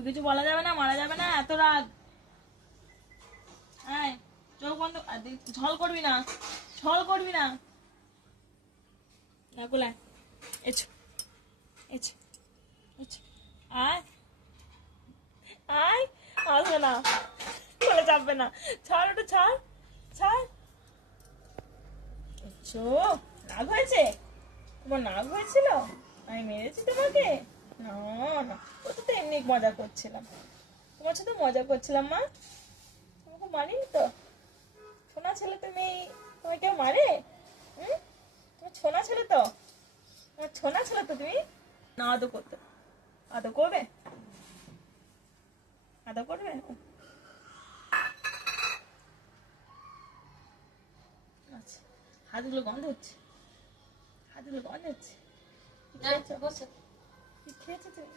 একটু কিছু বলা যাবে না, মারা যাবে না, এত রাগ। হ্যাঁ, চোখ বন্ধ, ছল করবি না, ছল করবি না। নাকুলা এছো, এছো, এছো, আয় আয়, আসবে না, বলে চাপবে না, ছাড় ওটা, ছাড় ছাড়। এছো, রাগ হয়েছে? তোমার রাগ হয়েছিল? আমি মেরেছি তোমাকে? না না, ও তো এমনি মজা করছিলাম, তোমার সাথে মজা করছিলাম। মা তোমাকে মারিনি তো? সোনা ছেলে তুমি, তোমায় কেউ মারে? হুম, তোমার ছোনা ছেলে তো, তোমার ছোনা ছেলে তো তুমি। না আদৌ করতে, আদৌ করবে, আদৌ করবে। আচ্ছা, হাতগুলো গন্ধ হচ্ছে, হাতগুলো গন্ধ হচ্ছে। কি খেয়েছো? কি খেয়েছো তুমি?